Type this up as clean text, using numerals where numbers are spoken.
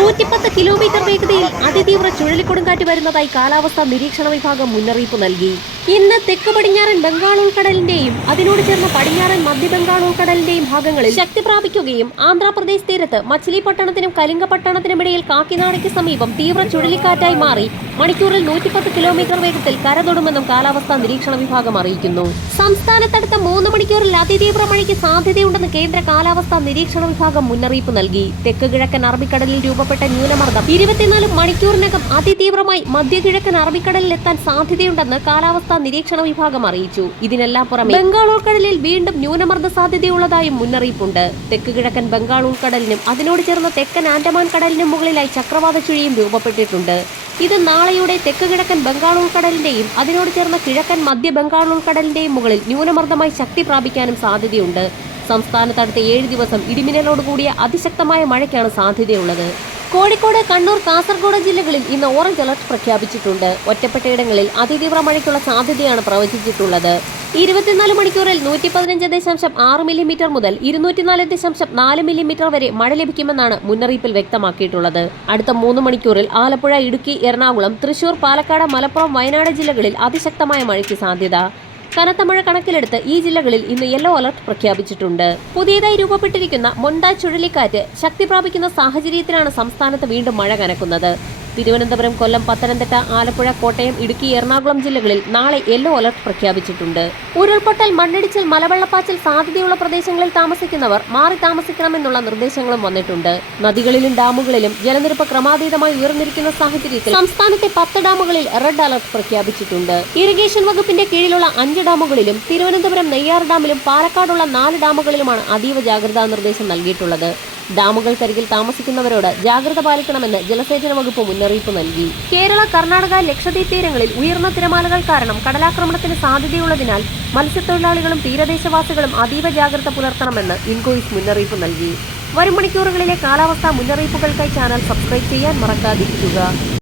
110 kilometre വേഗതയിൽ അതിതീവ്ര ചുഴലിക്കൊടുങ്കാറ്റ് വരുന്നതായി കാലാവസ്ഥാ നിരീക്ഷണ വിഭാഗം മുന്നറിയിപ്പ് നൽകി. ഇന്ന് തെക്ക് പടിഞ്ഞാറൻ ബംഗാൾ ഉൾക്കടലിന്റെയും അതിനോട് ചേർന്ന പടിഞ്ഞാറൻ മധ്യ ബംഗാൾ ഉൾക്കടലിന്റെയും ഭാഗങ്ങളിൽ ശക്തി പ്രാപിക്കുകയും ആന്ധ്രാപ്രദേശ് തീരത്ത് മച്ചിലിപട്ടണത്തിനും കലിംഗപട്ടണത്തിനും ഇടയിൽ കാക്കിനാടയ്ക്ക് സമീപം തീവ്ര ചുഴലിക്കാറ്റായി മാറി മണിക്കൂറിൽ 110 കിലോമീറ്റർ വേഗത്തിൽ കരതൊടുമെന്നും കാലാവസ്ഥാ നിരീക്ഷണ വിഭാഗം അറിയിക്കുന്നു. സംസ്ഥാനത്തടുത്ത 3 മണിക്കൂറിൽ അതിതീവ്ര മഴയ്ക്ക് സാധ്യതയുണ്ടെന്ന് കേന്ദ്ര കാലാവസ്ഥാ നിരീക്ഷണ വിഭാഗം മുന്നറിയിപ്പ് നൽകി. തെക്ക് കിഴക്കൻ അറബിക്കടലിൽ രൂപപ്പെട്ട ന്യൂനമർദ്ദം 24 മണിക്കൂറിനകം അതിതീവ്രമായി മധ്യകിഴക്കൻ അറബിക്കടലിൽ എത്താൻ സാധ്യതയുണ്ടെന്ന് കാലാവസ്ഥാ നിരീക്ഷണ വിഭാഗം അറിയിച്ചു. ഇതിനെല്ലാം പുറമെ ബംഗാൾ ഉൾക്കടലിൽ വീണ്ടും ന്യൂനമർദ്ദ സാധ്യതയുള്ളതായും മുന്നറിയിപ്പുണ്ട്. തെക്ക് കിഴക്കൻ ബംഗാൾ ഉൾക്കടലിനും അതിനോട് ചേർന്ന തെക്കൻ ആൻഡമാൻ കടലിനും മുകളിലായി ചക്രവാത ചുഴിയും രൂപപ്പെട്ടിട്ടുണ്ട്. ഇത് നാളെയോടെ തെക്ക് കിഴക്കൻ ബംഗാൾ ഉൾക്കടലിന്റെയും അതിനോട് ചേർന്ന കിഴക്കൻ മധ്യ ബംഗാൾ ഉൾക്കടലിന്റെയും മുകളിൽ ന്യൂനമർദ്ദമായി ശക്തി പ്രാപിക്കാനും സാധ്യതയുണ്ട്. സംസ്ഥാനത്ത് അടുത്ത 7 ദിവസം ഇടിമിന്നലോടുകൂടിയ അതിശക്തമായ മഴയ്ക്കാണ് സാധ്യതയുള്ളത്. കോഴിക്കോട്, കണ്ണൂർ, കാസർഗോഡ് ജില്ലകളിൽ ഇന്ന് ഓറഞ്ച് അലർട്ട് പ്രഖ്യാപിച്ചിട്ടുണ്ട്. ഒറ്റപ്പെട്ടയിടങ്ങളിൽ അതിതീവ്ര മഴയ്ക്കുള്ള സാധ്യതയാണ് പ്രവചിച്ചിട്ടുള്ളത്. 24 മണിക്കൂറിൽ 115.6 മില്ലിമീറ്റർ മുതൽ 204.4 മില്ലിമീറ്റർ വരെ മഴ ലഭിക്കുമെന്നാണ് മുന്നറിയിപ്പിൽ വ്യക്തമാക്കിയിട്ടുള്ളത്. അടുത്ത 3 മണിക്കൂറിൽ ആലപ്പുഴ, ഇടുക്കി, എറണാകുളം, തൃശൂർ, പാലക്കാട്, മലപ്പുറം, വയനാട് ജില്ലകളിൽ അതിശക്തമായ മഴയ്ക്ക് സാധ്യത. കനത്ത മഴ കണക്കിലെടുത്ത് ഈ ജില്ലകളിൽ ഇന്ന് യെല്ലോ അലർട്ട് പ്രഖ്യാപിച്ചിട്ടുണ്ട്. പുതിയതായി രൂപപ്പെട്ടിരിക്കുന്ന മൊണ്ട ചുഴലിക്കാറ്റ് ശക്തി പ്രാപിക്കുന്ന സാഹചര്യത്തിലാണ് സംസ്ഥാനത്ത് വീണ്ടും മഴ കനക്കുന്നത്. തിരുവനന്തപുരം, കൊല്ലം, പത്തനംതിട്ട, ആലപ്പുഴ, കോട്ടയം, ഇടുക്കി, എറണാകുളം ജില്ലകളിൽ നാളെ യെല്ലോ അലർട്ട് പ്രഖ്യാപിച്ചിട്ടുണ്ട്. ഉരുൾപൊട്ടൽ, മണ്ണിടിച്ചിൽ, മലവെള്ളപ്പാച്ചിൽ സാധ്യതയുള്ള പ്രദേശങ്ങളിൽ താമസിക്കുന്നവർ മാറി താമസിക്കണമെന്നുള്ള നിർദ്ദേശങ്ങളും വന്നിട്ടുണ്ട്. നദികളിലും ഡാമുകളിലും ജലനിരപ്പ് ക്രമാതീതമായി ഉയർന്നിരിക്കുന്ന സാഹചര്യത്തിൽ സംസ്ഥാനത്തെ 10 ഡാമുകളിൽ റെഡ് അലർട്ട് പ്രഖ്യാപിച്ചിട്ടുണ്ട്. ഇറിഗേഷൻ വകുപ്പിന്റെ കീഴിലുള്ള 5 ഡാമുകളിലും തിരുവനന്തപുരം നെയ്യാർ ഡാമിലും പാലക്കാടുള്ള 4 ഡാമുകളിലുമാണ് അതീവ ജാഗ്രതാ നിർദ്ദേശം നൽകിയിട്ടുള്ളത്. ഡാമുകൾക്കരികിൽ താമസിക്കുന്നവരോട് ജാഗ്രത പാലിക്കണമെന്ന് ജലസേചന വകുപ്പ് മുന്നറിയിപ്പ് നൽകി. കേരള, കർണാടക, ലക്ഷദ്വീപ് തീരങ്ങളിൽ ഉയർന്ന തിരമാലകൾ കാരണം കടലാക്രമണത്തിന് സാധ്യതയുള്ളതിനാൽ മത്സ്യത്തൊഴിലാളികളും തീരദേശവാസികളും അതീവ ജാഗ്രത പുലർത്തണമെന്ന് ഇൻകോയിസ് മുന്നറിയിപ്പ് നൽകി. വരും മണിക്കൂറുകളിലെ കാലാവസ്ഥാ മുന്നറിയിപ്പുകൾക്കായി ചാനൽ സബ്സ്ക്രൈബ് ചെയ്യാൻ മറക്കാതിരിക്കുക.